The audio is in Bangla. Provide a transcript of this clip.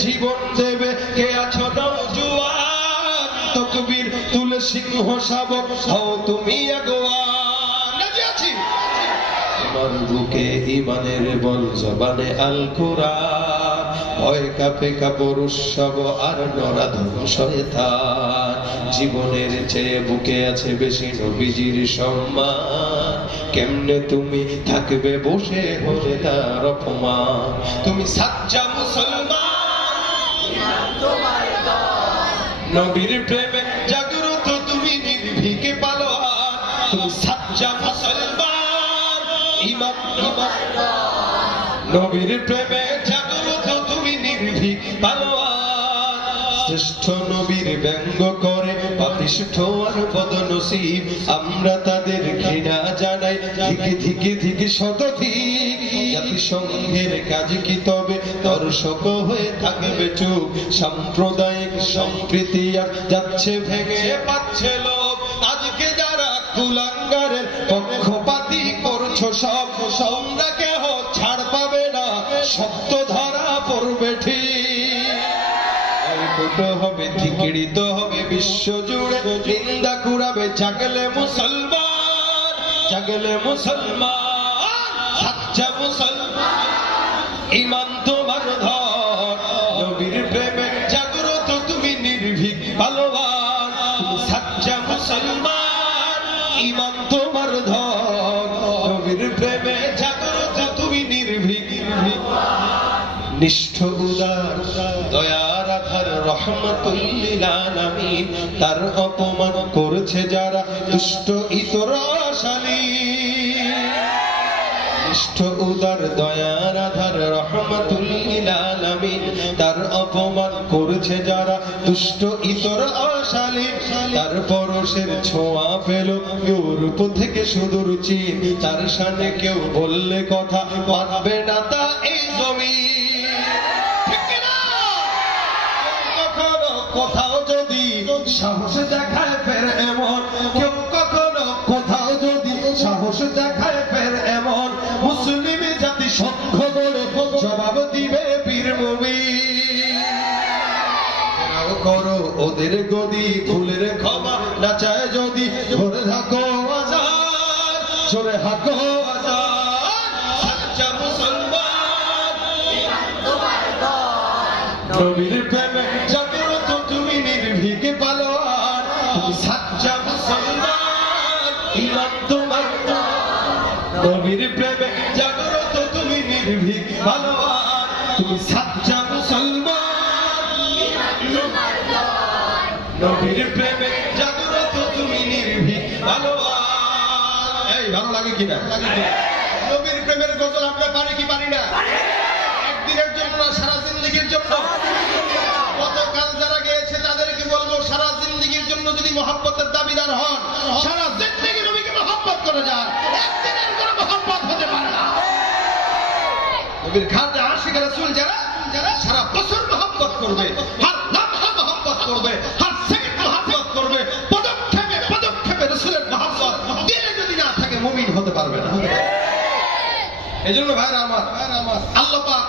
জীবন দেবে কে আছো নওজোয়ান তকবীর তুলে সিংহ শাবক হও তুমি আগুয়ান রাজি আছি আমার বুকে ঈমানের বল জবানে আল কোরআন ভয় কাঁপে কাপড় উৎসব আর নরাধম শয়তান জীবনের চেয়ে বুকে আছে বেশি নবীজির সম্মান কেমনে তুমি থাকবে বসে হলে তার অপমান তুমি সাচ্চা মুসলমান নবীর প্রেমে জাগ্রত তুমি নির্ভীক পালোয়ান তুমি সাচ্চা মুসলমান ইমাম নবীর প্রেমে জাগ্রত তুমি নির্ভীক পালোয়ান শ্রেষ্ঠ নবীর ব্যঙ্গ করে পাপিষ্ঠ আর বদনসিব আমরা তাদের ঘৃণা জানাই ধিকে ধিকে শতধিক জাতিসংঘের কাজ কি তবে দর্শক হয়ে থাকবে চুপ সাম্প্রদায়িক সম্প্রীতি আর যাচ্ছে ভেঙে পাচ্ছে লোক আজকে যারা কুলাঙ্গারের পক্ষপাতী করছো সব তোমরা কেহ ছাড় পাবে না সত্য ধরা পড়বে ঠিক হবে ধিকড়িত হবে বিশ্ব জুড়ে নিন্দা কুড়াবে জাগলে মুসলমান সাচ্চা মুসলমান ঈমান তোমার ধর নবীর প্রেমে জাগ্রত তুমি নির্ভীক পালোয়ান তুমি সাচ্চা মুসলমান ঈমান তোমার ধর নবীর প্রেমে জাগ্রত তুমি নির্ভীক নিষ্ঠ উদার দয়ার আধার রহমতুল লিল আলামিন তার অপমান করেছে যারা দুষ্ট ইতর আশালী নিষ্ঠ উদার দয়ার আধার রহমতুল লিল আলামিন তার অপমান করেছে যারা দুষ্ট ইতর আশালী তার পরশের ছোঁয়া পেল ইউরোপ থেকে সুদূর চীন তার সামনে কেউ বললে কথা মানবে না তা এই জমিন কোথাও যদি সাহস দেখায় ফের এমন কেউ কখনো কোথাও যদি সাহস দেখায় ফের এমন মুসলিম জাতি সংঘ গড়ে জবাব দিবে বীর মুমিন করো ওদের গদি ভুলের ক্ষমা না চায় যদি ধরে থাকো আজান জোরে হাকো আজান সাচ্চা মুসলমান নবীর প্রেমে পালোয়ান তুমি সাচ্চা মুসলমান ঈমান তোমার নবীর প্রেমে জাগ্রত তুমি নির্ভীক পালোয়ান তুমি সাচ্চা মুসলমান নবীর প্রেমে জাগ্রত তুমি নির্ভীক পালোয়ান এই ভালো লাগে কিনা নবীর প্রেমের গজল আমরা পারি কি পারি না একদিনের জন্য সারা জিন্দেগীর জন্য গতকাল যারা গিয়েছে তাদেরকে বলবো সারা জিন্দেগীর জন্য যদি মহব্বতের দাবিদার হন সারা জিন্দেগী নবীকে মহব্বত করে যান একদিনের কোনো মহব্বত হতে পারে না নবীর খাতে আশিক রাসূল যারা সারা বছর মহব্বত করবে হর লম্হা মহব্বত করবে হর সেকেন্ড মহব্বত করবে পদক্ষেপে রাসূলের মহব্বত দিলে যদি না থাকে মুমিন হতে পারবে না এজন্য ভাইরা আমার আল্লাহ পাক